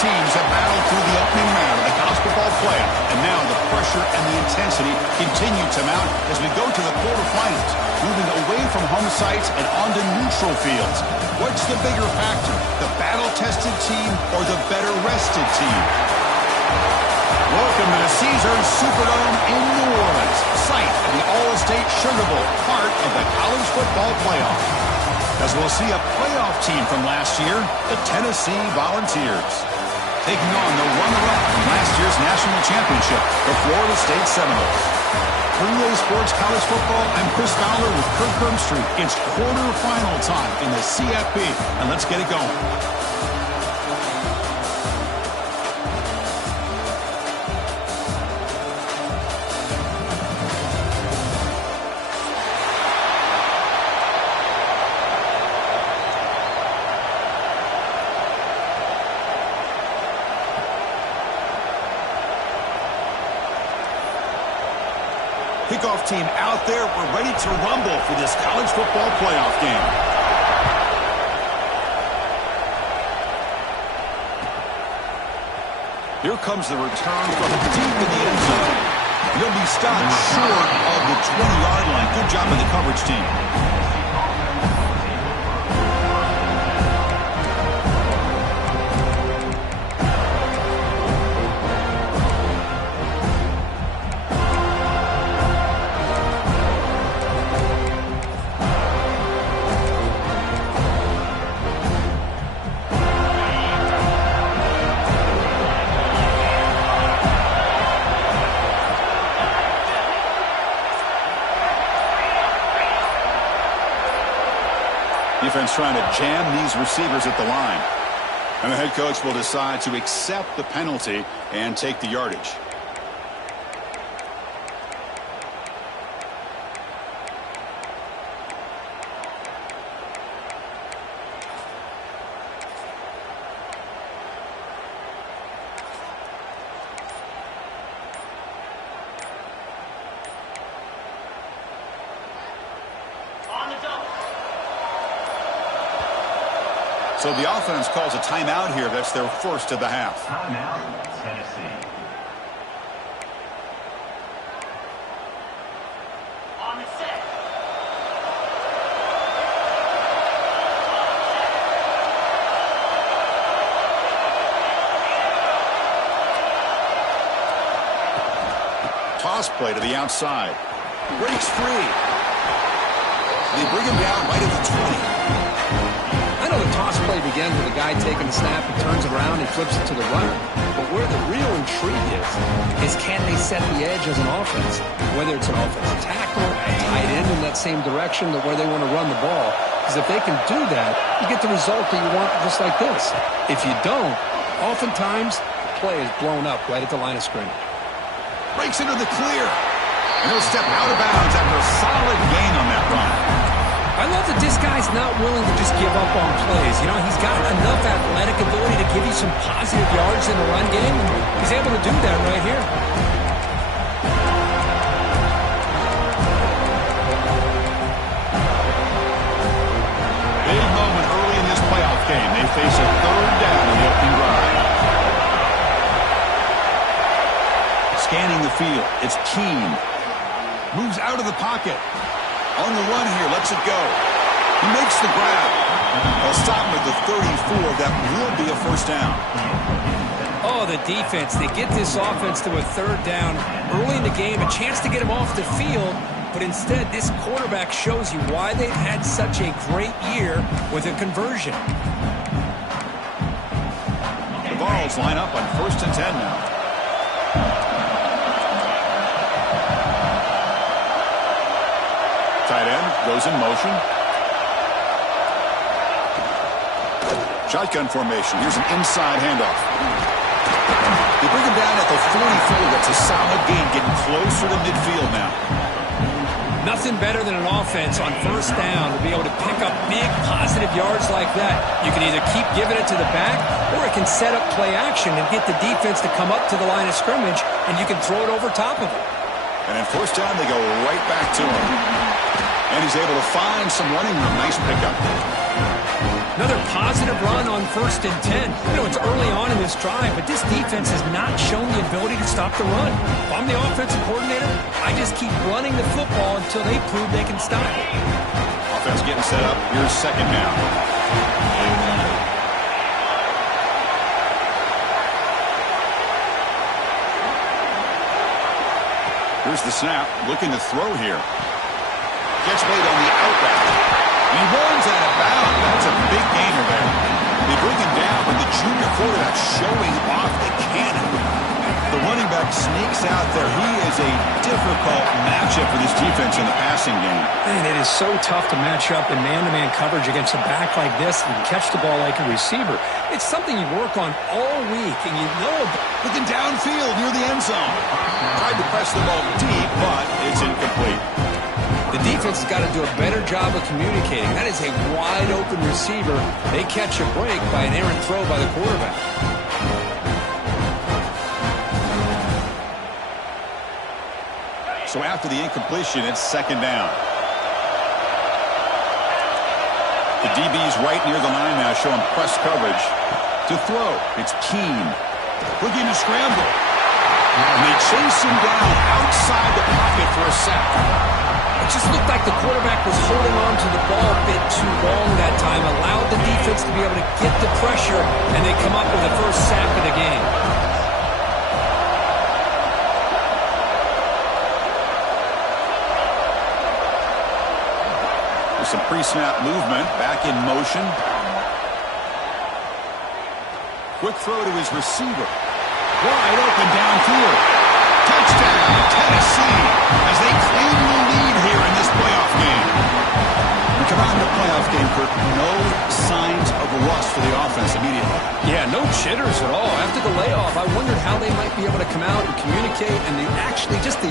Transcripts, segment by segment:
teams have battled through the opening round of the college football playoff, and now the pressure and the intensity continue to mount as we go to the quarterfinals, moving away from home sites and onto neutral fields. What's the bigger factor, the battle-tested team or the better-rested team? Welcome to the Caesars Superdome in New Orleans, site of the All-State Sugar Bowl, part of the college football playoff. As we'll see a playoff team from last year, the Tennessee Volunteers, taking on the runner-up from last year's national championship, the Florida State Seminoles. 3A Sports College Football, I'm Chris Fowler with Kirk Hermstreet. It's quarterfinal time in the CFP, and let's get it going. Kickoff team out there. We're ready to rumble for this college football playoff game. Here comes the return from deep in the end zone. He'll be stopped short of the 20-yard line. Good job by the coverage team. Defense trying to jam these receivers at the line. And the head coach will decide to accept the penalty and take the yardage. So the offense calls a timeout here. That's their first of the half. Timeout, Tennessee. On the set. Toss play to the outside. Breaks free. They bring him down right at the 20. I know the toss play begins with a guy taking the snap and turns around and flips it to the runner. But where the real intrigue is can they set the edge as an offense? Whether it's an offensive tackle, a tight end in that same direction where they want to run the ball. Because if they can do that, you get the result that you want just like this. If you don't, oftentimes the play is blown up right at the line of scrimmage. Breaks into the clear. And he'll step out of bounds after a solid gain on that run. I love that this guy's not willing to just give up on plays. You know, he's got enough athletic ability to give you some positive yards in the run game, and he's able to do that right here. Big moment early in this playoff game. They face a third down in the opening drive. Scanning the field. It's Keene. Moves out of the pocket. On the run here, lets it go. He makes the grab. They'll stop him at the 34. That will be a first down. Oh, the defense. They get this offense to a third down early in the game, a chance to get him off the field, but instead this quarterback shows you why they've had such a great year with a conversion. The Vols line up on 1st and 10 now. Tight end goes in motion. Shotgun formation. Here's an inside handoff. They bring him down at the 44. That's a solid gain, getting closer to midfield now. Nothing better than an offense on first down to be able to pick up big positive yards like that. You can either keep giving it to the back, or it can set up play action and get the defense to come up to the line of scrimmage, and you can throw it over top of it. And in first down, they go right back to him. And he's able to find some running room. Nice pickup. Another positive run on 1st and 10. You know, it's early on in this drive, but this defense has not shown the ability to stop the run. If I'm the offensive coordinator, I just keep running the football until they prove they can stop it. Offense getting set up. Here's 2nd down. Here's the snap. Looking to throw here. Gets made on the out route. He runs out of bounds. That's a big gainer there. They bring him down, but the junior quarterback showing off the cannon. The running back sneaks out there. He is a difficult matchup for this defense in the passing game. Man, it is so tough to match up in man-to-man coverage against a back like this and catch the ball like a receiver. It's something you work on all week, and you know. Looking downfield near the end zone. Tried to press the ball deep, but it's incomplete. The defense has got to do a better job of communicating. That is a wide-open receiver. They catch a break by an errant throw by the quarterback. So after the incompletion, it's 2nd down. The DB's right near the line now, showing press coverage. To throw, it's Keene. Looking to scramble. And they chase him down outside the pocket for a sack. It just looked like the quarterback was holding on to the ball a bit too long that time, allowed the defense to be able to get the pressure, and they come up with the first sack of the game. There's some pre-snap movement, back in motion. Quick throw to his receiver. Wide open downfield. Touchdown, Tennessee, as they claim the lead here in this playoff game. We come out in the playoff game, Kirk, no signs of rust for the offense immediately. Yeah, no jitters at all. After the layoff, I wondered how they might be able to come out and communicate, and actually just the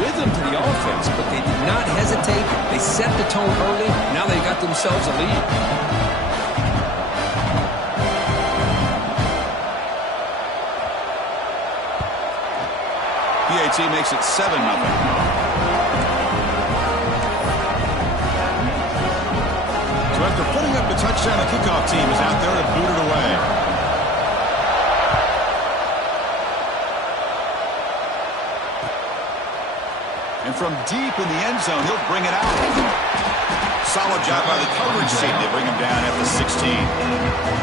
rhythm to the offense. But they did not hesitate. They set the tone early. Now they got themselves a lead. PAT makes it 7-0. So after putting up the touchdown, the kickoff team is out there to boot it away. And from deep in the end zone, he'll bring it out. Solid job by the coverage team. They bring him down at the 16.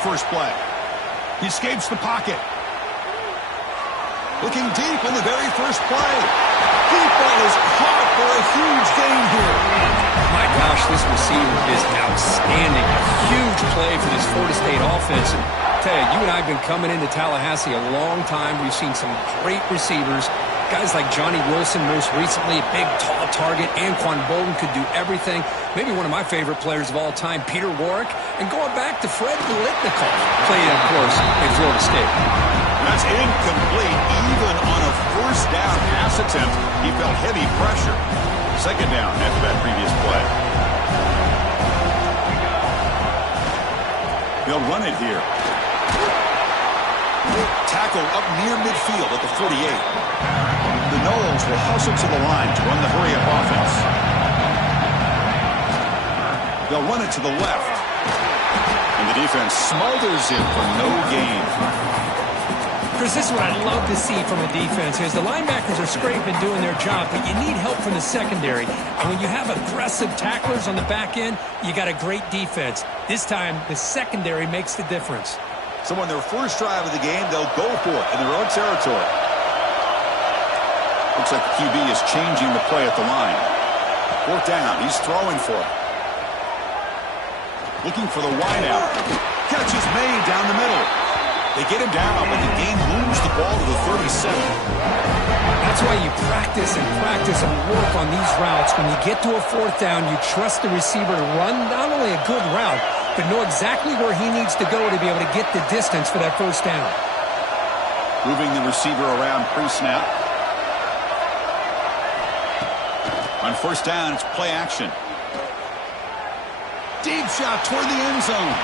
First play. He escapes the pocket. Looking deep in the very first play. Deep ball is caught for a huge gain here. My gosh, this receiver is outstanding. A huge play for this Florida State offense. And I tell you, you and I have been coming into Tallahassee a long time. We've seen some great receivers. Guys like Johnny Wilson, most recently, a big, tall target. Anquan Bolden could do everything. Maybe one of my favorite players of all time, Peter Warwick. And going back to Fred Biletnikoff, played, of course, at Florida State. That's incomplete. Even on a first down pass attempt, he felt heavy pressure. 2nd down after that previous play. They'll run it here. Tackle up near midfield at the 48. The Noles will hustle to the line to run the hurry-up offense. They'll run it to the left. And the defense smothers it for no gain. Chris, this is what I'd love to see from a defense is the linebackers are scraping doing their job, but you need help from the secondary. And when you have aggressive tacklers on the back end, you got a great defense. This time, the secondary makes the difference. So on their first drive of the game, they'll go for it in their own territory. Looks like the QB is changing the play at the line. 4th down. He's throwing for it. Looking for the wideout. Catch is made down the middle. They get him down, but the game moves the ball to the 37. That's why you practice and work on these routes. When you get to a 4th down, you trust the receiver to run not only a good route, but know exactly where he needs to go to be able to get the distance for that 1st down. Moving the receiver around pre-snap. On first down, it's play action. Deep shot toward the end zone.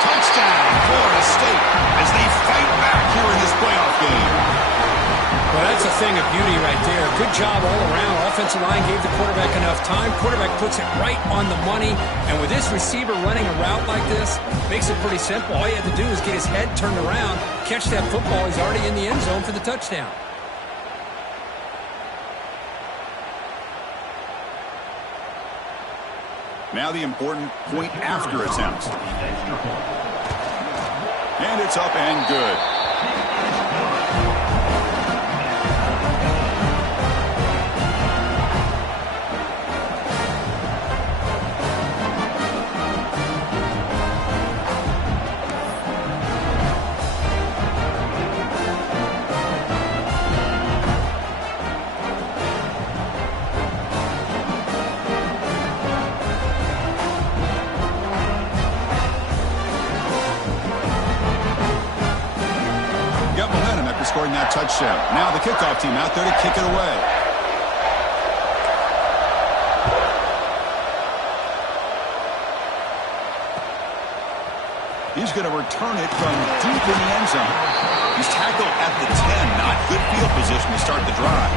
Touchdown, Florida State, as they fight back here in this playoff game. Well, that's a thing of beauty right there. Good job all around. Offensive line gave the quarterback enough time. Quarterback puts it right on the money. And with this receiver running a route like this, makes it pretty simple. All you have to do is get his head turned around, catch that football. He's already in the end zone for the touchdown. Now the important point after attempt. And it's up and good. Scoring that touchdown. Now the kickoff team out there to kick it away. He's going to return it from deep in the end zone. He's tackled at the 10. Not good field position to start the drive.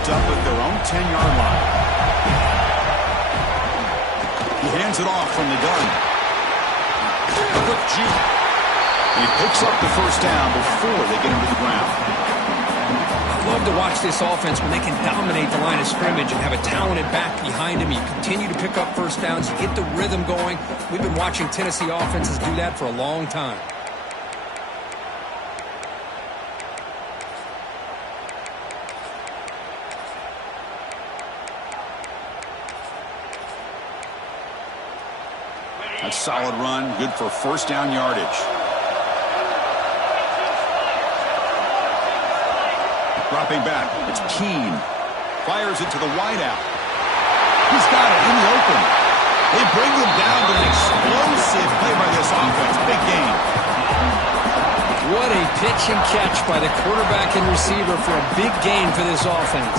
Up at their own 10-yard line. He hands it off from the gun. A quick juke. And he picks up the first down before they get him to the ground. I love to watch this offense when they can dominate the line of scrimmage and have a talented back behind him. You continue to pick up first downs. You get the rhythm going. We've been watching Tennessee offenses do that for a long time. A solid run, good for first down yardage. Dropping back, it's Keene. Fires it to the wideout. He's got it in the open. They bring him down, but an explosive play by this offense. Big game. What a pitch and catch by the quarterback and receiver for a big gain for this offense.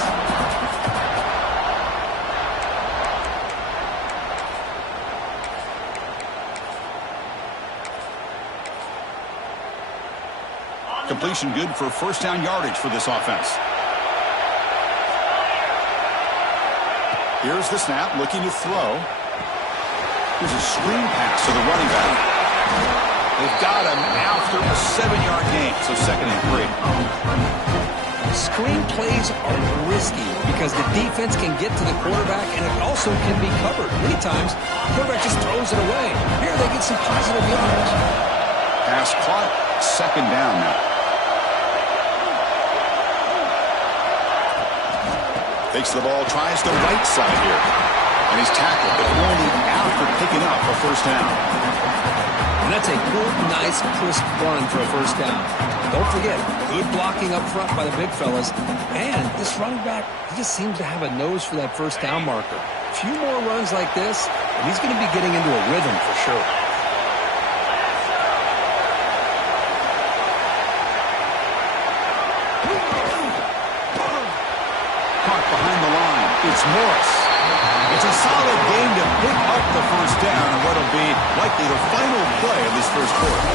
Completion good for first down yardage for this offense. Here's the snap, looking to throw. Here's a screen pass to the running back. They've got him after a 7-yard gain, so 2nd and 3. Screen plays are risky because the defense can get to the quarterback and it also can be covered. Many times, the quarterback just throws it away. Here they get some positive yards. Pass caught, 2nd down now. Takes the ball, tries the right side here. And he's tackled, but only after picking up a first down. And that's a good, nice, crisp run for a first down. Don't forget, good blocking up front by the big fellas. And this running back, he just seems to have a nose for that first down marker. A few more runs like this, and he's going to be getting into a rhythm for sure. It's Morris. It's a solid game to pick up the first down and what will be likely the final play of this first quarter.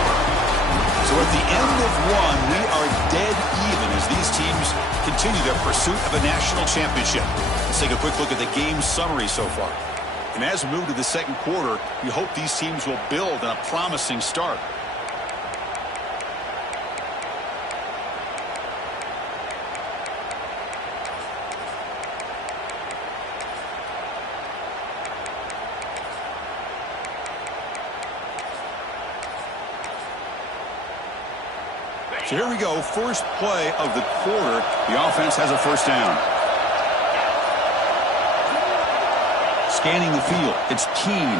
So at the end of one, we are dead even as these teams continue their pursuit of a national championship. Let's take a quick look at the game summary so far. And as we move to the second quarter, we hope these teams will build on a promising start. So here we go, first play of the quarter. The offense has a first down. Scanning the field, it's Keene.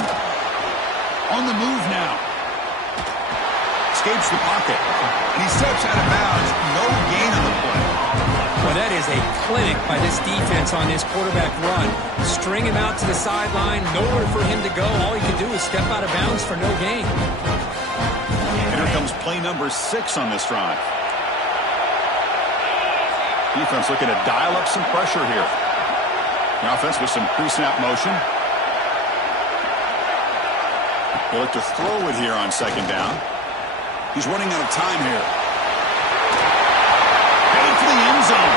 On the move now. Escapes the pocket. And he steps out of bounds. No gain on the play. Well, that is a clinic by this defense on this quarterback run. String him out to the sideline, nowhere for him to go. All he can do is step out of bounds for no gain. And here comes play number 6 on this drive. Defense looking to dial up some pressure here. The offense with some pre-snap motion. They look to throw it here on second down. He's running out of time here. Headed for the end zone.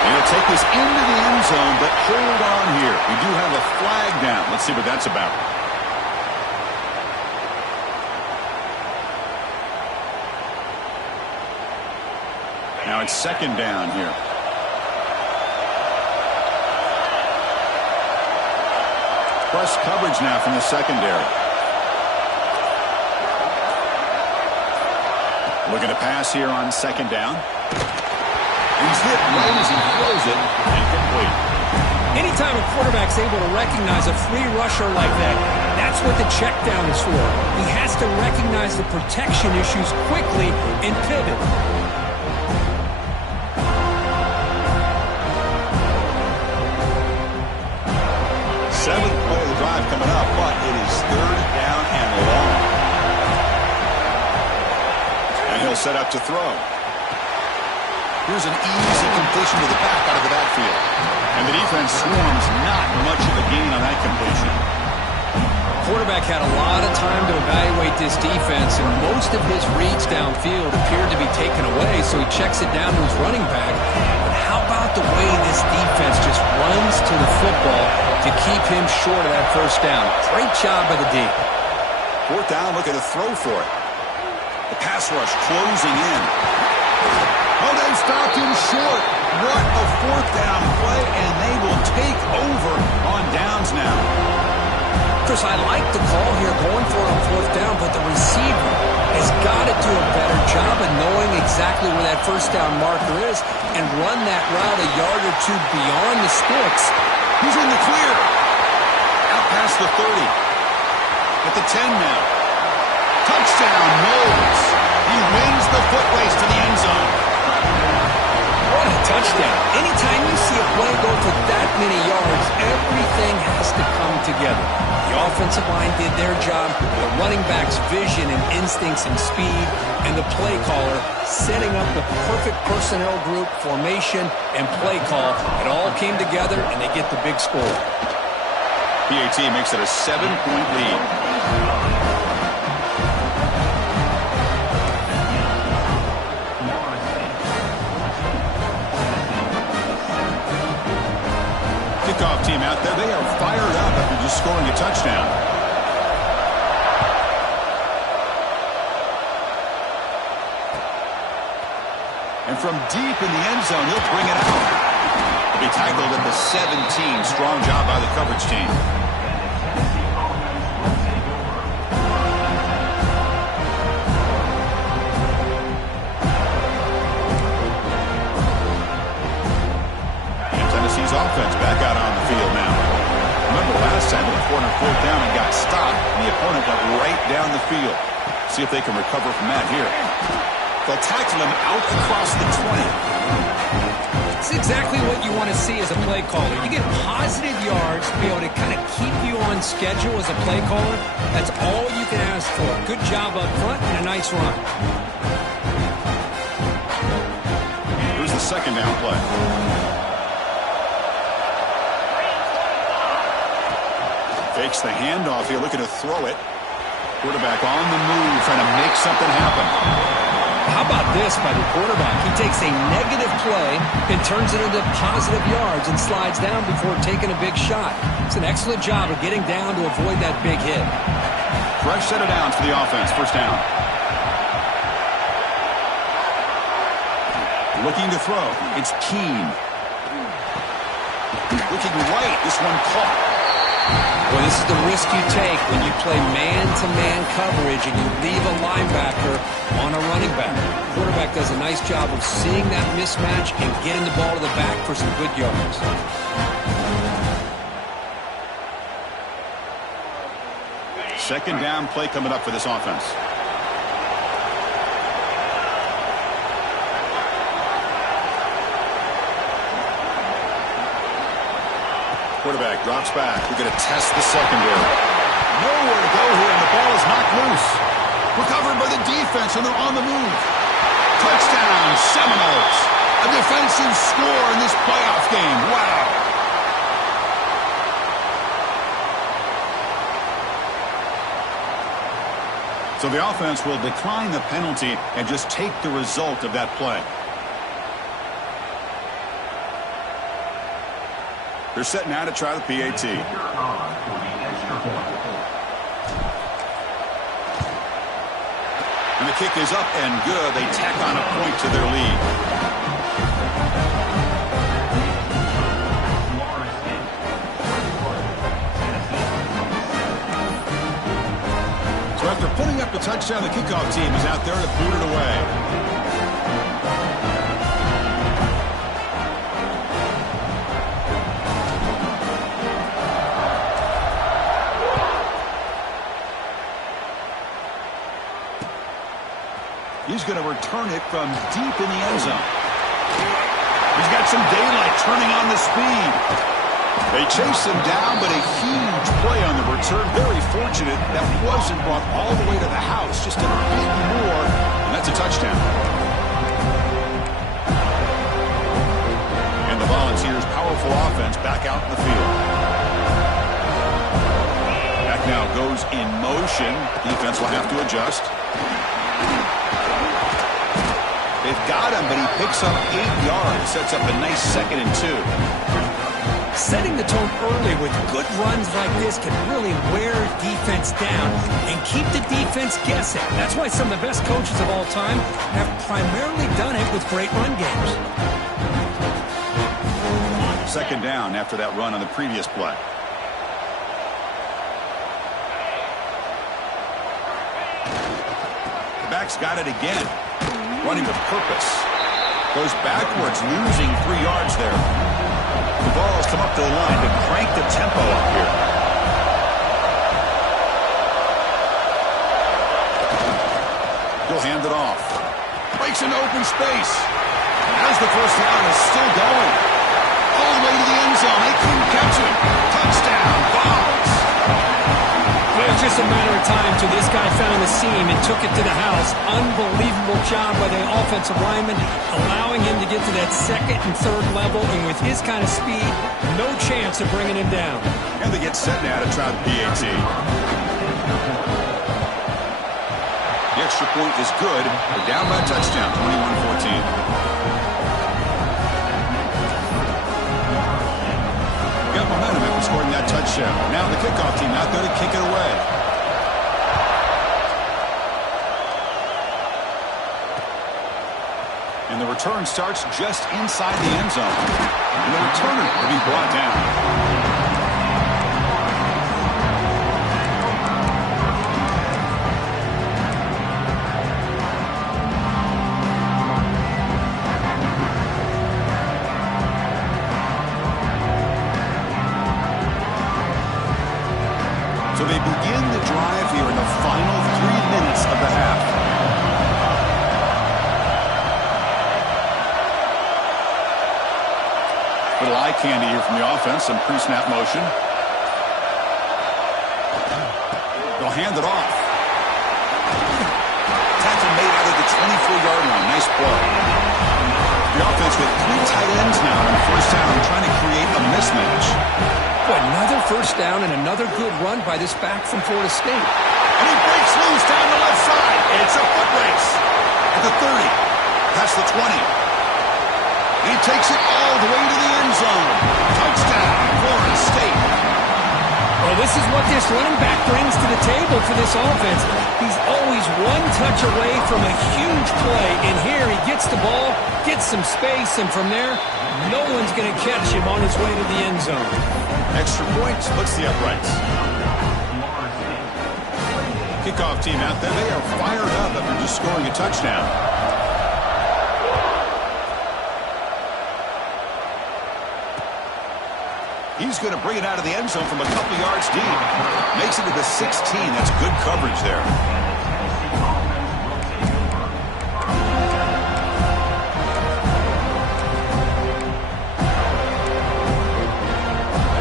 And he'll take this into the end zone, but hold on here. We do have a flag down. Let's see what that's about. Now it's second down here. Press coverage now from the secondary. Looking to pass here on second down. He's hit right as he throws it, incomplete. Anytime a quarterback's able to recognize a free rusher like that, that's what the check down is for. He has to recognize the protection issues quickly and pivot. Seventh play of the drive coming up, but it is third down and long. And he'll set up to throw. Here's an easy completion to the back out of the backfield. And the defense swarms not much of a gain on that completion. Quarterback had a lot of time to evaluate this defense, and most of his reads downfield appeared to be taken away, so he checks it down to his running back. But how about the way this defense just runs to the football to keep him short of that first down? Great job by the D. Fourth down, looking to throw for it. The pass rush closing in. Oh, they stopped him short. What a fourth down play, and they will take over on downs now. Chris, I like the call here going for it on fourth down, but the receiver has got to do a better job of knowing exactly where that first down marker is and run that route a yard or two beyond the sticks. He's in the clear. Out past the 30. At the 10 now. Touchdown, Knowles. He wins the foot race to the end zone. What a touchdown. Anytime you see a play go for that many yards, everything has to come together. The offensive line did their job, the running back's vision and instincts and speed, and the play caller setting up the perfect personnel group, formation, and play call. It all came together, and they get the big score. PAT makes it a 7-point lead. Kickoff team out there. They are fired up after just scoring a touchdown. And from deep in the end zone, he'll bring it out. He'll be tackled at the 17. Strong job by the coverage team. Offense back out on the field now. Remember last time they went for it on fourth down and got stopped, and the opponent went right down the field. See if they can recover from that here. They'll tackle him out across the 20. It's exactly what you want to see as a play caller. You get positive yards to be able to kind of keep you on schedule as a play caller. That's all you can ask for. Good job up front and a nice run. Here's the second down play. Fakes the handoff here, looking to throw it. Quarterback on the move, trying to make something happen. How about this by the quarterback? He takes a negative play and turns it into positive yards and slides down before taking a big shot. It's an excellent job of getting down to avoid that big hit. Fresh set of downs for the offense. First down. Looking to throw. It's Keene. Looking right. This one caught. Well, this is the risk you take when you play man-to-man coverage and you leave a linebacker on a running back. The quarterback does a nice job of seeing that mismatch and getting the ball to the back for some good yards. Second down play coming up for this offense. Quarterback drops back. We're going to test the secondary. Nowhere to go here, and the ball is knocked loose. Recovered by the defense, and they're on the move. Touchdown, Seminoles. A defensive score in this playoff game. Wow. So the offense will decline the penalty and just take the result of that play. They're set now to try the PAT. And the kick is up and good. They tack on a point to their lead. So after putting up the touchdown, the kickoff team is out there to boot it away. He's going to return it from deep in the end zone. He's got some daylight turning on the speed. They chase him down, but a huge play on the return. Very fortunate that wasn't brought all the way to the house. Just a bit more, and that's a touchdown. And the Volunteers' powerful offense back out in the field. Back now goes in motion. Defense will have to adjust. They've got him, but he picks up 8 yards. Sets up a nice 2nd and 2. Setting the tone early with good runs like this can really wear defense down and keep the defense guessing. That's why some of the best coaches of all time have primarily done it with great run games. Second down after that run on the previous play. The back's got it again. Running with purpose. Goes backwards, losing 3 yards there. The ball has come up to the line to crank the tempo up here. He'll hand it off. Breaks into open space. As the first down is still going. All the way to the end zone. They couldn't catch him. Touchdown, Vols. Well, it's just a matter of time till this guy found the seam and took it to the house. Unbelievable job by the offensive lineman, allowing him to get to that 2nd and 3rd level, and with his kind of speed, no chance of bringing him down. And they get set now to try the PAT. The extra point is good. They're down by a touchdown, 21-14. Got momentum after scoring that touchdown. Now the kickoff team out there to kick it away. And the return starts just inside the end zone. And the returner will be brought down. So they begin the drive here in the final 3 minutes of the half. Little eye candy here from the offense, some pre-snap motion. They'll hand it off. Tackle made out of the 24-yard line. Nice play. The offense with 3 tight ends now on first down, trying to create a mismatch. Another first down and another good run by this back from Florida State. And he breaks loose down the left side. It's a foot race. At the 30. Past the 20. He takes it all the way to the end zone. Touchdown, Florida State. Well, this is what this running back brings to the table for this offense. He's always one touch away from a huge play. And here he gets the ball, gets some space, and from there, no one's going to catch him on his way to the end zone. Extra point splits the uprights. Kickoff team out there, they are fired up after just scoring a touchdown. He's going to bring it out of the end zone from a couple yards deep. Makes it to the 16. That's good coverage there.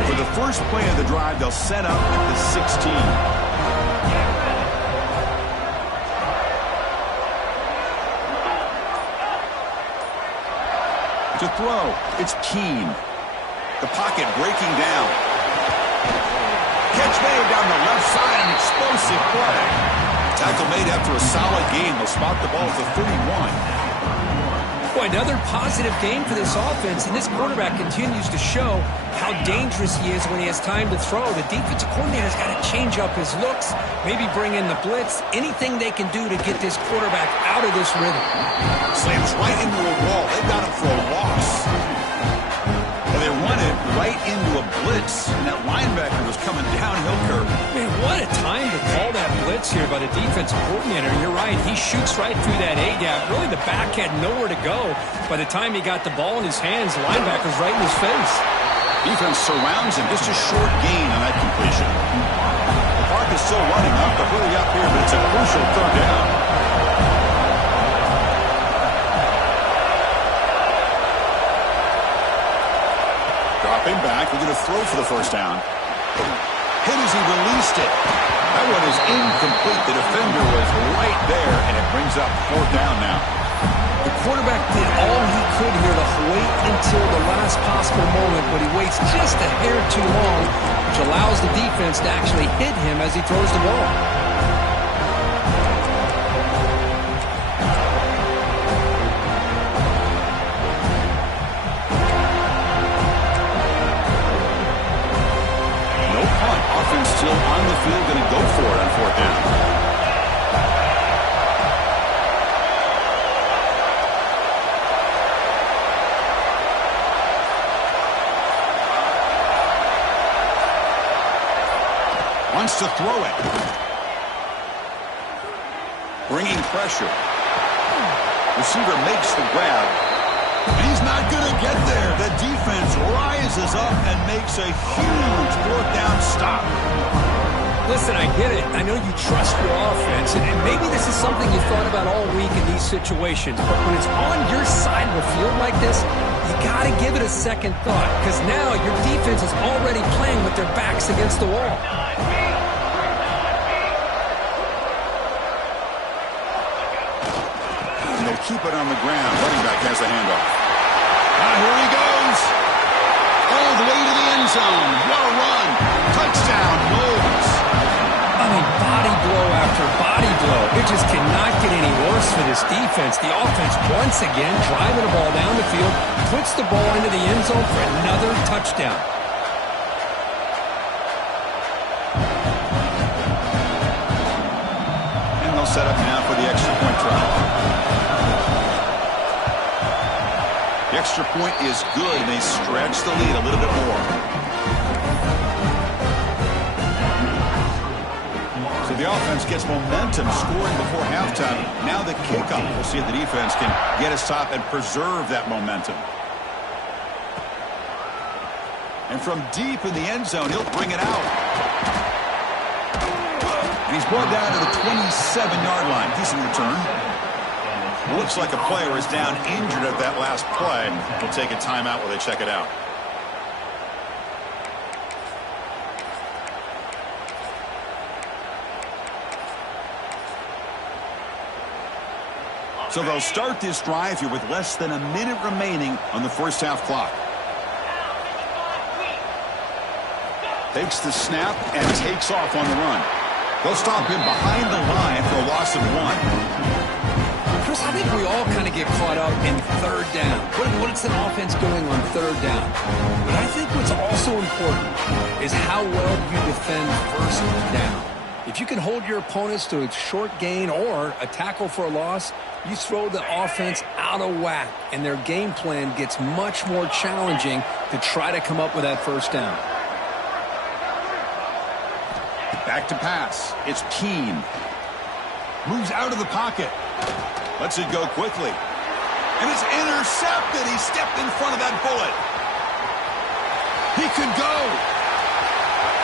For the first play of the drive, they'll set up at the 16. To throw, it's Keene. The pocket breaking down. Catch made down the left side, an explosive play. Tackle made after a solid gain. They'll spot the ball at the 31. Boy, another positive game for this offense, and this quarterback continues to show how dangerous he is when he has time to throw. The defensive coordinator's got to change up his looks, maybe bring in the blitz, anything they can do to get this quarterback out of this rhythm. Slams right into a wall. They've got him for a loss. They run it right into a blitz, and that linebacker was coming downhill curve. Man, what a time to call that blitz here by the defensive coordinator. You're right, he shoots right through that A-gap. Really, the back had nowhere to go. By the time he got the ball in his hands, the linebacker's right in his face. Defense surrounds him, just a short gain on that completion. The clock is still running up, but really up here, but it's a crucial third down. Dropping back, we're going to throw for the first down. Hit as he released it. That one is incomplete. The defender was right there, and it brings up fourth down now. The quarterback did all he could here to wait until the last possible moment, but he waits just a hair too long, which allows the defense to actually hit him as he throws the ball. Still on the field, going to go for it on fourth down. Wants to throw it. Bringing pressure. Receiver makes the grab. And he's not going to get there. The defense rises up and makes a huge fourth down stop. Listen, I get it. I know you trust your offense, and maybe this is something you thought about all week in these situations. But when it's on your side of the field like this, you got to give it a second thought, because now your defense is already playing with their backs against the wall. And they'll keep it on the ground. Running back has the handoff. Here he goes. All the way to the end zone. What a run. Touchdown, Knowles. I mean, body blow after body blow. It just cannot get any worse for this defense. The offense, once again, driving the ball down the field, puts the ball into the end zone for another touchdown. And they'll set up now for the extra point try. The extra point is good, and they stretch the lead a little bit more. So the offense gets momentum, scoring before halftime. Now the kickoff. We'll see if the defense can get a stop and preserve that momentum. And from deep in the end zone, he'll bring it out. And he's brought down to the 27-yard line. Decent return. Looks like a player is down injured at that last play. We'll take a timeout while they check it out. So they'll start this drive here with less than a minute remaining on the first half clock. Takes the snap and takes off on the run. They'll stop him behind the line for a loss of 1. Chris, I think we all kind of get caught up in third down. What's an offense doing on third down? But I think what's also important is how well you defend first down. If you can hold your opponents to a short gain or a tackle for a loss, you throw the offense out of whack, and their game plan gets much more challenging to try to come up with that first down. Back to pass. It's Keene. Moves out of the pocket. Lets it go quickly. And it's intercepted. He stepped in front of that bullet. He could go.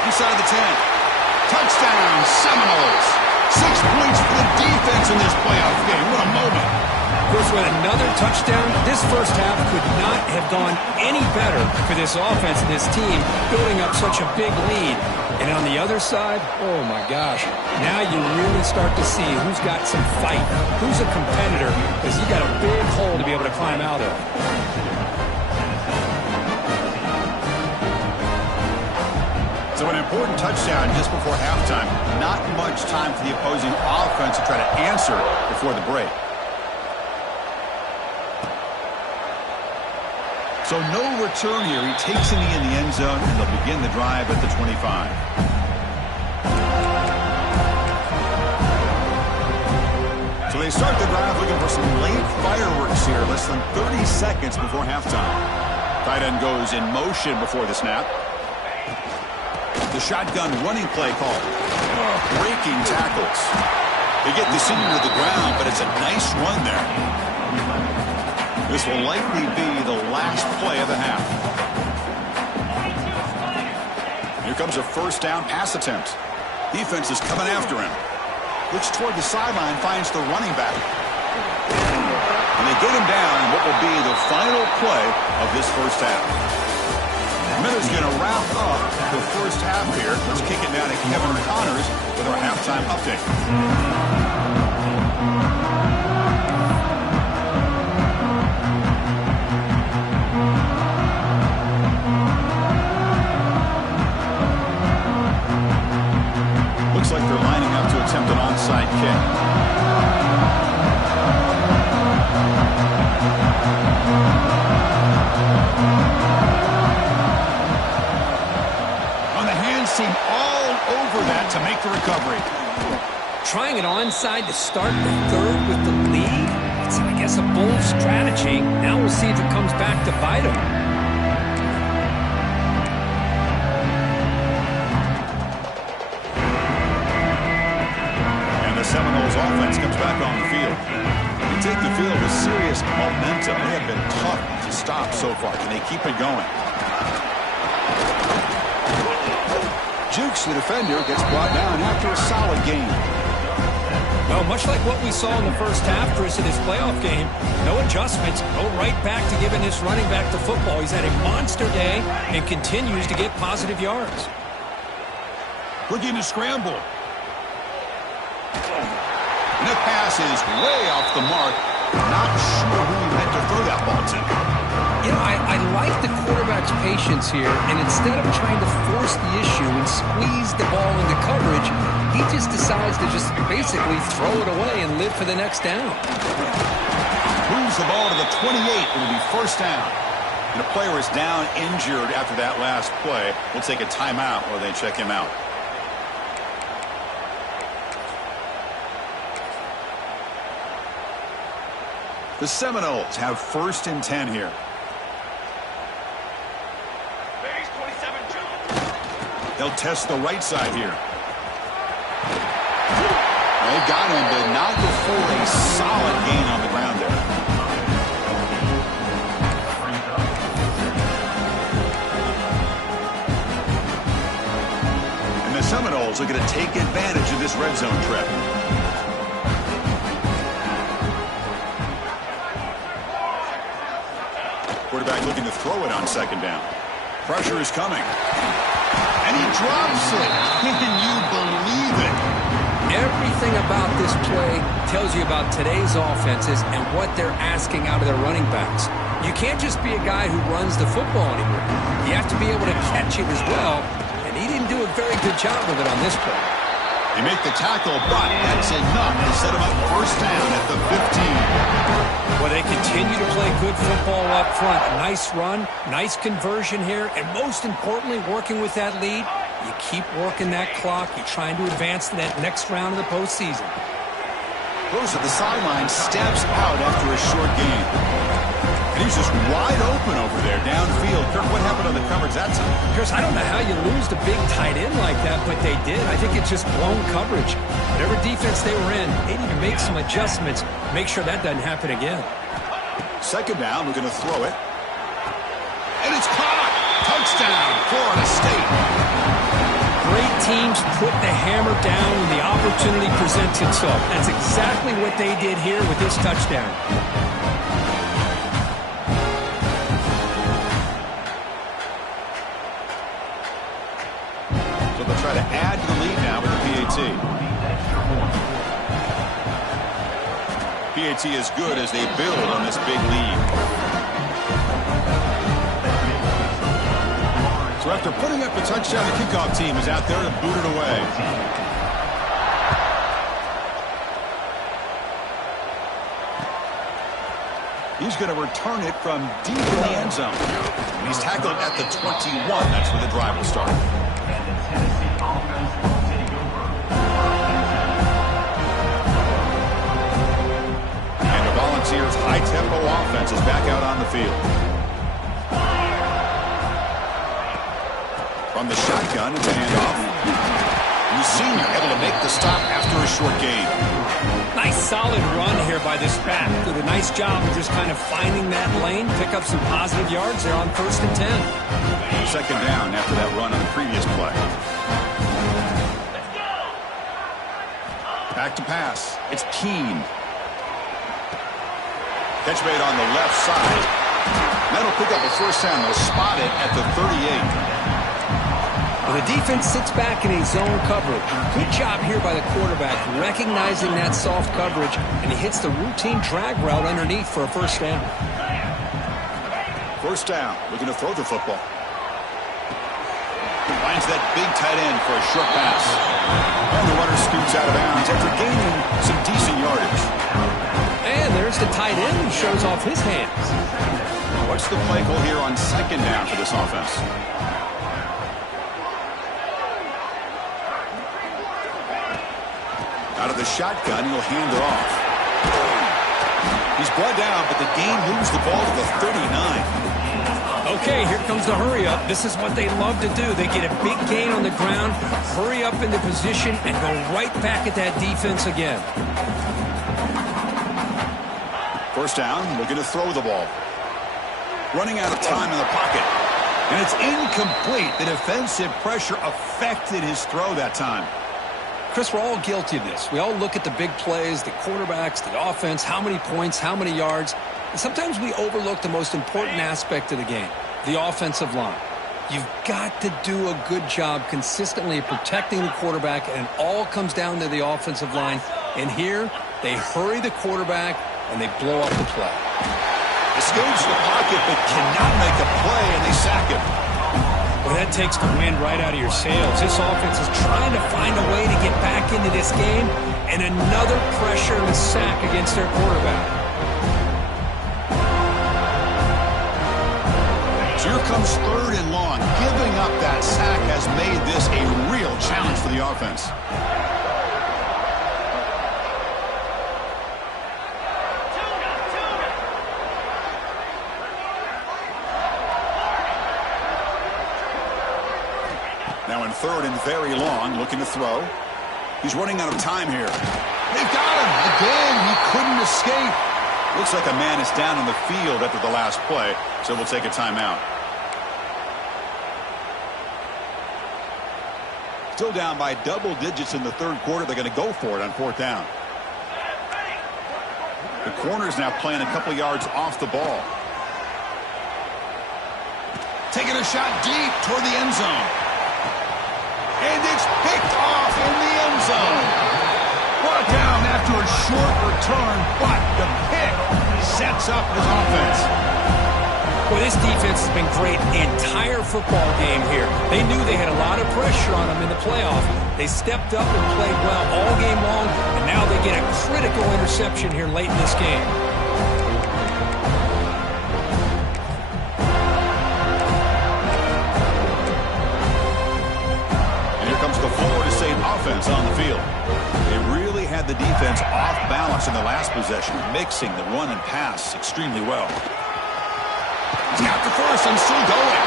Inside the 10. Touchdown, Seminoles. 6 points for the defense in this playoff game. What a moment. Of course, with another touchdown, this first half could not have gone any better for this offense and this team, building up such a big lead. And on the other side, oh my gosh, now you really start to see who's got some fight, who's a competitor, because you got a big hole to be able to climb out of. So an important touchdown just before halftime. Not much time for the opposing offense to try to answer before the break. So no return here. He takes it in the end zone, and they'll begin the drive at the 25. So they start the drive looking for some late fireworks here, less than 30 seconds before halftime. Tight end goes in motion before the snap. The shotgun running play call. Breaking tackles. They get the senior to the ground, but it's a nice run there. This will likely be the last play of the half. Here comes a first down pass attempt. Defense is coming after him. Looks toward the sideline, finds the running back. And they get him down in what will be the final play of this first half. Miller's going to wrap up the first half here. Let's kick it down to Kevin Connors with our halftime update. Looks like they're lining up to attempt an onside kick. Seem all over that to make the recovery. Trying it onside to start the third with the lead? It's, I guess, a bold strategy. Now we'll see if it comes back to bite him. And the Seminoles offense comes back on the field. They take the field with serious momentum. They have been tough to stop so far. Can they keep it going? Jukes, the defender, gets brought down after a solid game. Well, much like what we saw in the first half, Chris, of this playoff game, no adjustments, go right back to giving this running back the football. He's had a monster day and continues to get positive yards. Looking to scramble. And that pass is way off the mark. Not sure who he meant to throw that ball to. You know, I like the quarterback's patience here, and instead of trying to force the issue and squeeze the ball into coverage, he just decides to just basically throw it away and live for the next down. Moves the ball to the 28. It'll be first down. And a player is down injured after that last play. We'll take a timeout while they check him out. The Seminoles have first and 10 here. They'll test the right side here. They got him, but not before a solid gain on the ground there. And the Seminoles are going to take advantage of this red zone trip. Quarterback looking to throw it on second down. Pressure is coming. And he drops it. Can you believe it? Everything about this play tells you about today's offenses and what they're asking out of their running backs. You can't just be a guy who runs the football anymore. You have to be able to catch it as well, and he didn't do a very good job of it on this play. They make the tackle, but that's enough to set them up first down at the 15. Well, they continue to play good football up front. A nice run, nice conversion here, and most importantly, working with that lead, you keep working that clock. You're trying to advance to that next round of the postseason. Goes to the sideline, steps out after a short game. And he's just wide open over there downfield. Kirk, what happened on the coverage that time? Chris, I don't know how you lose the big tight end like that, but they did. I think it's just blown coverage. Whatever defense they were in, they need to make some adjustments. Make sure that doesn't happen again. Second down, we're going to throw it. And it's caught! Touchdown, Florida State. Great teams put the hammer down when the opportunity presents itself. That's exactly what they did here with this touchdown. So they'll try to add to the lead now with the PAT. PAT is good as they build on this big lead. So after putting up a touchdown, the kickoff team is out there to boot it away. He's going to return it from deep in the end zone. And he's tackled at the 21. That's where the drive will start. And the Tennessee offense will take over. And the Volunteers' high-tempo offense is back out on the field. From the shotgun, it's a handoff. And the senior able to make the stop after a short gain. Nice solid run here by this back. Did a nice job of just kind of finding that lane, pick up some positive yards there on 1st and 10. Second down after that run on the previous play. Back to pass. It's Keene. Catch made on the left side. That'll pick up a first down. They'll spot it at the 38. Well, the defense sits back in a zone coverage. Good job here by the quarterback, recognizing that soft coverage, and he hits the routine drag route underneath for a first down. First down. Looking to throw the football. Finds that big tight end for a short pass. And the runner scoots out of bounds after gaining some decent yardage. And there's the tight end who shows off his hands. What's the play call here on second down for this offense? Out of the shotgun, he'll hand it off. He's brought down, but the gain moves the ball to the 39. Okay, here comes the hurry up. This is what they love to do. They get a big gain on the ground, hurry up into position, and go right back at that defense again. First down, looking to throw the ball. Running out of time in the pocket. And it's incomplete. The defensive pressure affected his throw that time. Chris, we're all guilty of this. We all look at the big plays, the quarterbacks, the offense, how many points, how many yards. And sometimes we overlook the most important aspect of the game, the offensive line. You've got to do a good job consistently protecting the quarterback, and it all comes down to the offensive line. And here, they hurry the quarterback, and they blow up the play. Escapes the pocket, but cannot make a play, and they sack him. Well, that takes the wind right out of your sails. This offense is trying to find a way to get back into this game, and another pressure and a sack against their quarterback. So here comes third and long. Giving up that sack has made this a real challenge for the offense. Now in third and very long, looking to throw. He's running out of time here. They've got him. Again, he couldn't escape. Looks like a man is down in the field after the last play, so we'll take a timeout. Still down by double digits in the third quarter. They're going to go for it on fourth down. The corner's now playing a couple yards off the ball. Taking a shot deep toward the end zone. And it's picked off in the end zone. Brought down after a short return, but the pick sets up his offense. Well, this defense has been great the entire football game here. They knew they had a lot of pressure on them in the playoff. They stepped up and played well all game long, and now they get a critical interception here late in this game. And here comes the Florida State offense on the field. They really had the defense off balance in the last possession, mixing the run and pass extremely well. He's got the first and still going.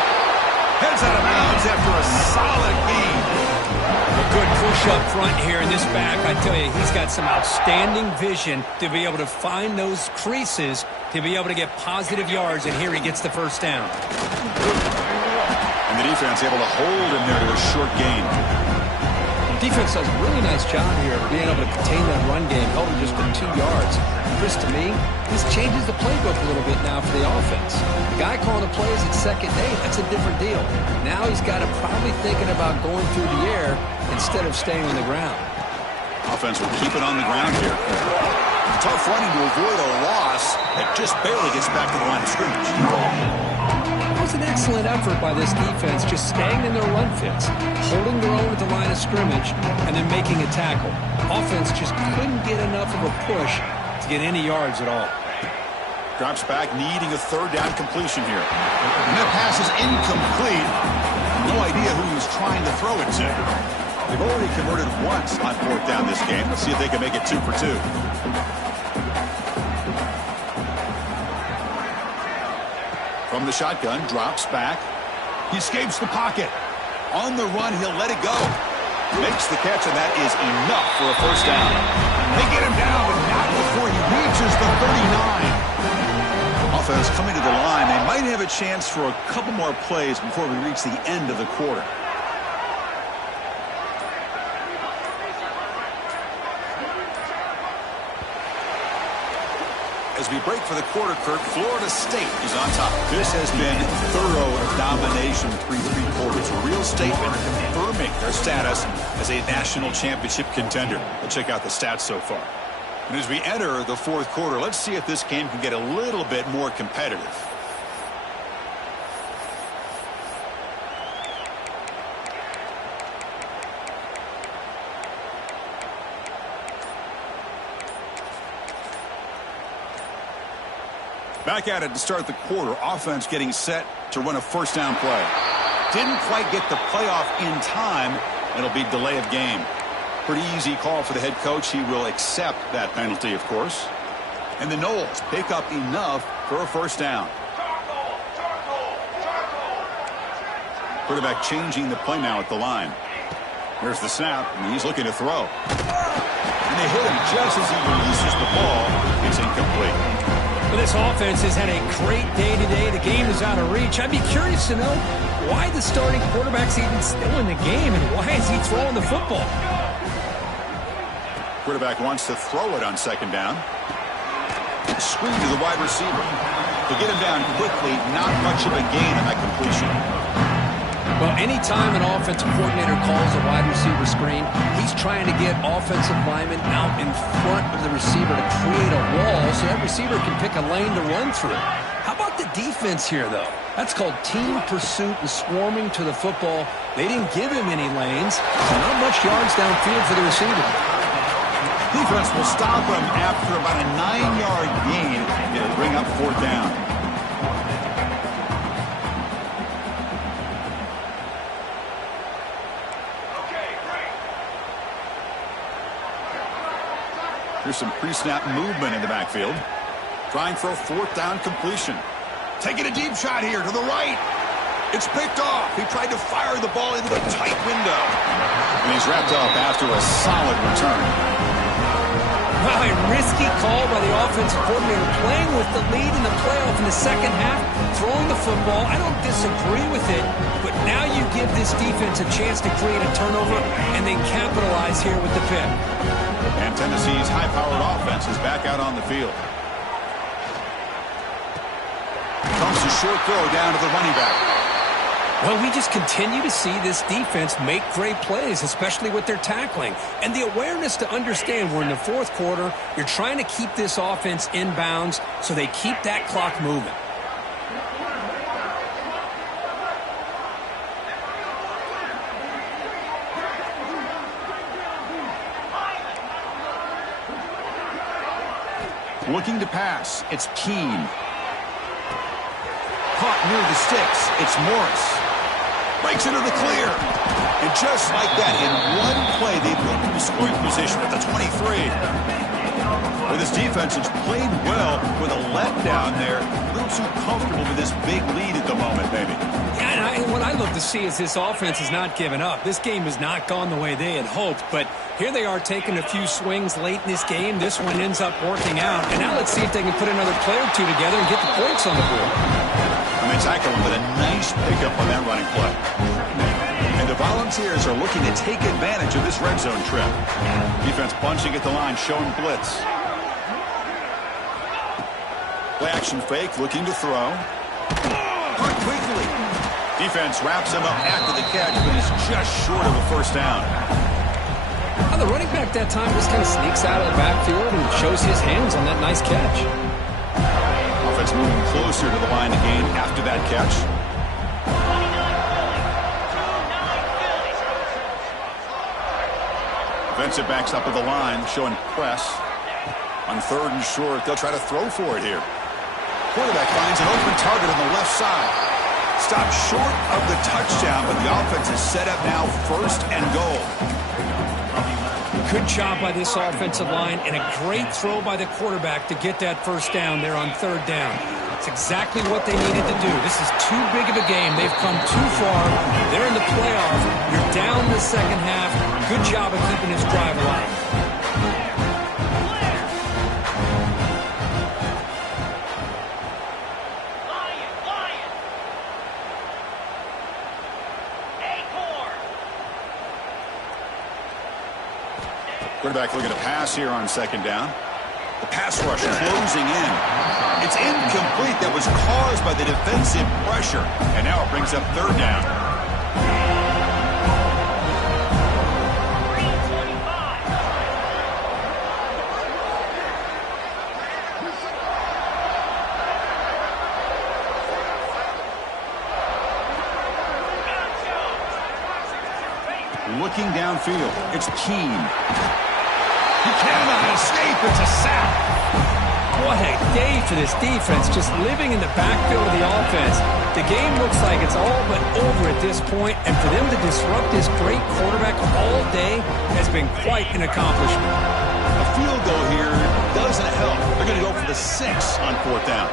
Heads out of bounds after a solid gain. A good push up front here in this back. I tell you, he's got some outstanding vision to be able to find those creases, to be able to get positive yards, and here he gets the first down. And the defense able to hold him there to a short gain. Defense does a really nice job here of being able to contain that run game, held him just for 2 yards. Chris, to me, this changes the playbook a little bit now for the offense. The guy calling the plays at 2nd and 8, that's a different deal. Now he's got to probably thinking about going through the air instead of staying on the ground. Offense will keep it on the ground here. Tough running to avoid a loss that just barely gets back to the line of scrimmage. It was an excellent effort by this defense, just staying in their run fits, holding their own at the line of scrimmage, and then making a tackle. Offense just couldn't get enough of a push to get any yards at all. Drops back, needing a 3rd down completion here. And that pass is incomplete. No idea who he was trying to throw it to. They've already converted once on 4th down this game. Let's see if they can make it 2 for 2. From the shotgun, drops back. He escapes the pocket. On the run, he'll let it go. Makes the catch, and that is enough for a first down. They get him down, but not before he reaches the 39. Offense coming to the line. They might have a chance for a couple more plays before we reach the end of the quarter. As we break for the quarter, Kirk, Florida State is on top. This has been thorough domination through 3 quarters. A real statement confirming their status as a national championship contender. Let's check out the stats so far. And as we enter the 4th quarter, let's see if this game can get a little bit more competitive. Back at it to start the quarter. Offense getting set to run a first down play. Didn't quite get the playoff in time. It'll be delay of game. Pretty easy call for the head coach. He will accept that penalty, of course. And the Noles pick up enough for a first down. Quarterback changing the play now at the line. Here's the snap, and he's looking to throw. And they hit him just as he releases the ball. It's incomplete. Well, this offense has had a great day today. The game is out of reach. I'd be curious to know why the starting quarterback's even still in the game, and why is he throwing the football? Quarterback wants to throw it on 2nd down. Screen to the wide receiver. To get him down quickly, not much of a gain on that completion. Well, anytime an offensive coordinator calls a wide receiver screen, he's trying to get offensive linemen out in front of the receiver to create a wall so that receiver can pick a lane to run through. How about the defense here, though? That's called team pursuit and swarming to the football. They didn't give him any lanes, so not much yards downfield for the receiver. Defense will stop him after about a 9-yard gain. It'll bring up 4th down. Here's some pre-snap movement in the backfield. Trying for a 4th down completion. Taking a deep shot here to the right. It's picked off. He tried to fire the ball into the tight window. And he's wrapped up after a solid return. Wow, a risky call by the offensive coordinator, playing with the lead in the playoff in the 2nd half, throwing the football. I don't disagree with it, but now you give this defense a chance to create a turnover and then capitalize here with the pick. And Tennessee's high-powered offense is back out on the field. Comes a short throw down to the running back. Well, we just continue to see this defense make great plays, especially with their tackling. And the awareness to understand we're in the 4th quarter, you're trying to keep this offense in bounds so they keep that clock moving. Looking to pass. It's Keene. Caught near the sticks. It's Morris. Breaks into the clear. And just like that, in one play, they've moved into scoring position at the 23. With his defense, it's played well with a letdown there. A little too comfortable with this big lead at the moment, maybe. Yeah, and what I love to see is this offense has not given up. This game has not gone the way they had hoped, but here they are taking a few swings late in this game. This one ends up working out. And now let's see if they can put another play or two together and get the points on the board. I mean, Tackle with a nice pickup on that running play. And the Volunteers are looking to take advantage of this red zone trip. Defense bunching at the line, showing blitz. Play action fake, looking to throw. Caught quickly. Defense wraps him up after the catch, but he's just short of a first down. The running back that time just kind of sneaks out of the backfield and shows his hands on that nice catch. Offense moving closer to the line of gain after that catch. Defensive backs up at the line, showing press. On 3rd and short, they'll try to throw for it here. Quarterback finds an open target on the left side. Stopped short of the touchdown, but the offense is set up now 1st and goal. Good job by this offensive line and a great throw by the quarterback to get that first down there on 3rd down. It's exactly what they needed to do. This is too big of a game. They've come too far. They're in the playoff. You're down in the second half. Good job of keeping this drive alive. Quarterback looking to pass here on 2nd down. The pass rush closing in. It's incomplete. That was caused by the defensive pressure. And now it brings up 3rd down. Looking downfield. It's Keene. He cannot escape. It's a sack. What a day for this defense, just living in the backfield of the offense. The game looks like it's all but over at this point, and for them to disrupt this great quarterback all day has been quite an accomplishment. A field goal here doesn't help. They're going to go for the 6 on 4th down.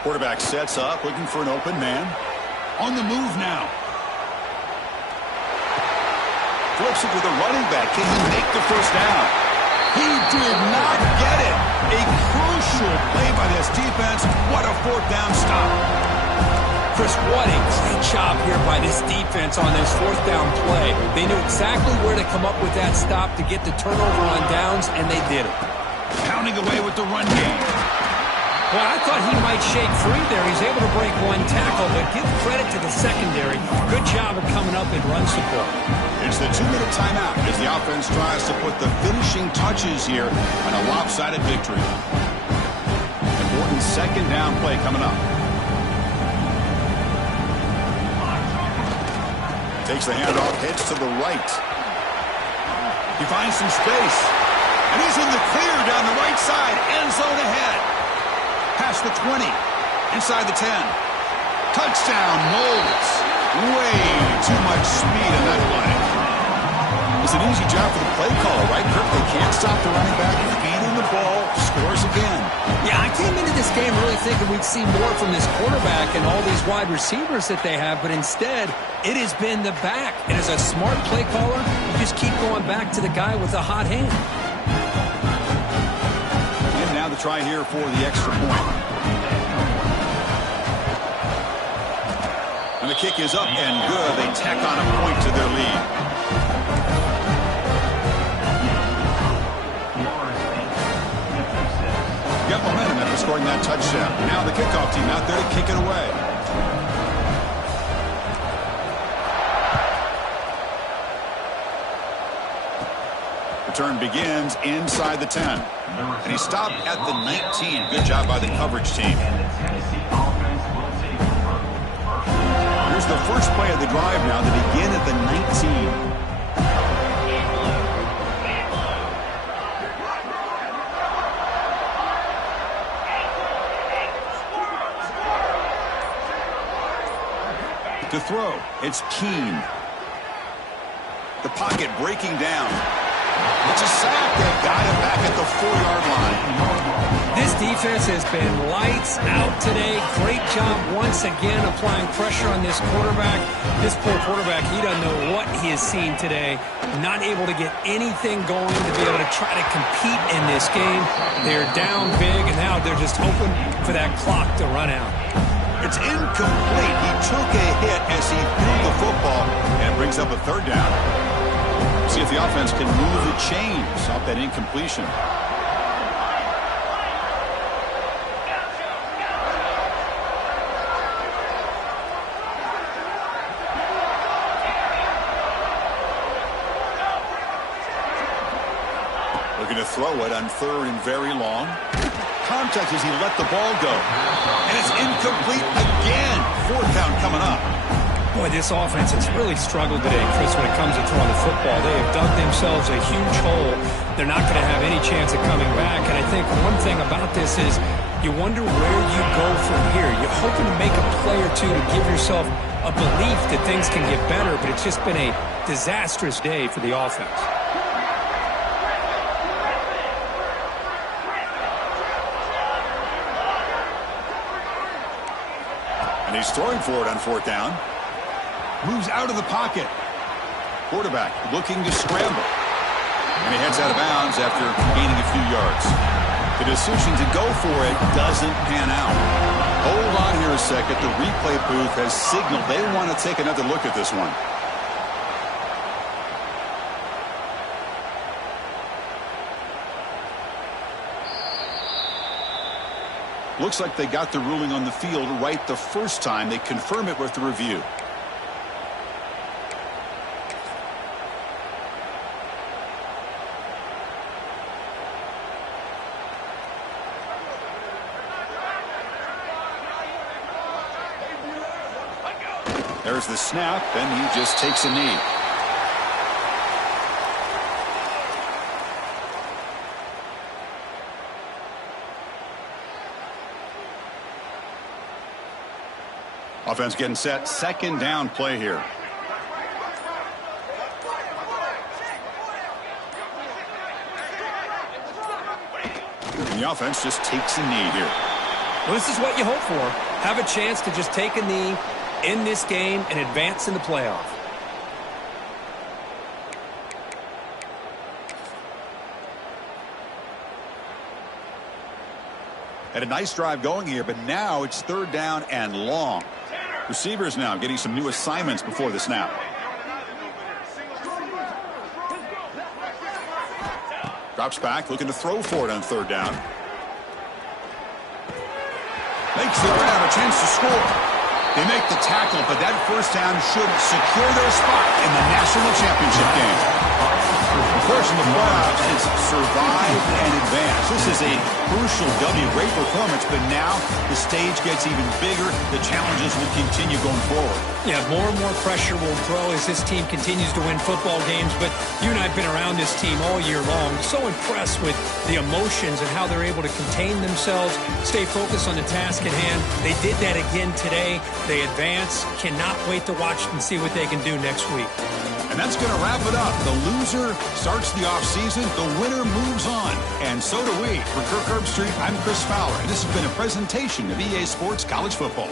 Quarterback sets up, looking for an open man. On the move now. Flips it to the running back. Can he make the first down? He did not get it. A crucial play by this defense. What a 4th down stop. Chris, what a great job here by this defense on this 4th down play. They knew exactly where to come up with that stop to get the turnover on downs, and they did it. Pounding away with the run game. Well, I thought he might shake free there. He's able to break one tackle, but give credit to the secondary. Good job of coming up in run support. It's the 2-minute timeout as the offense tries to put the finishing touches here on a lopsided victory. Important 2nd down play coming up. Takes the handoff, heads to the right. He finds some space. And he's in the clear down the right side. End zone ahead. Past the 20, inside the 10. Touchdown, Moles. Way too much speed in that play. It's an easy job for the play caller, right, Kirk? They can't stop the running back, feeding the ball, scores again. Yeah, I came into this game really thinking we'd see more from this quarterback and all these wide receivers that they have, but instead, it has been the back. And as a smart play caller, you just keep going back to the guy with the hot hand. The try here for the extra point. And the kick is up and good. They tack on a point to their lead. Got momentum after scoring that touchdown. Now the kickoff team out there to kick it away. return begins inside the 10. And he stopped at the 19. Good job by the coverage team. And the Tennessee offense will take over first. Here's the first play of the drive now to begin at the 19. To throw, it's Keene. The pocket breaking down. It's a sack. They got him back at the 4-yard line. This defense has been lights out today. Great job once again applying pressure on this quarterback. This poor quarterback, he doesn't know what he has seen today. Not able to get anything going to be able to try to compete in this game. They're down big, and now they're just hoping for that clock to run out. It's incomplete. He took a hit as he threw the football and brings up a 3rd down. See if the offense can move the chains off that incompletion. Looking to throw it on 3rd and very long. Contact as he let the ball go. And it's incomplete again. 4th down coming up. Boy, this offense has really struggled today, Chris, when it comes to throwing the football. They have dug themselves a huge hole. They're not going to have any chance of coming back. And I think one thing about this is you wonder where you go from here. You're hoping to make a play or two to give yourself a belief that things can get better, but it's just been a disastrous day for the offense. And he's throwing for it on 4th down. Moves out of the pocket. Quarterback looking to scramble. And he heads out of bounds after gaining a few yards. The decision to go for it doesn't pan out. Hold on here a second. The replay booth has signaled they want to take another look at this one. Looks like they got the ruling on the field right the first time. They confirm it with the review. There's the snap, and he just takes a knee. Offense getting set. 2nd down play here. And the offense just takes a knee here. Well, this is what you hope for. Have a chance to just take a knee in this game and advance in the playoff. Had a nice drive going here, but now it's 3rd down and long. Receivers now getting some new assignments before the snap. Drops back, looking to throw for it on 3rd down. Makes the grab, a chance to score. They make the tackle, but that 1st down should secure their spot in the national championship game. Of course, in the playoffs, it's survive and advance. This is a crucial W. Great performance, but now the stage gets even bigger. The challenges will continue going forward. Yeah, more and more pressure will grow as this team continues to win football games, but you and I have been around this team all year long. So impressed with the emotions and how they're able to contain themselves, stay focused on the task at hand. They did that again today. They advance. Cannot wait to watch and see what they can do next week. And that's going to wrap it up. The loser starts the offseason. The winner moves on. And so do we. For Kirk Herbstreit, I'm Chris Fowler. And this has been a presentation of EA Sports College Football.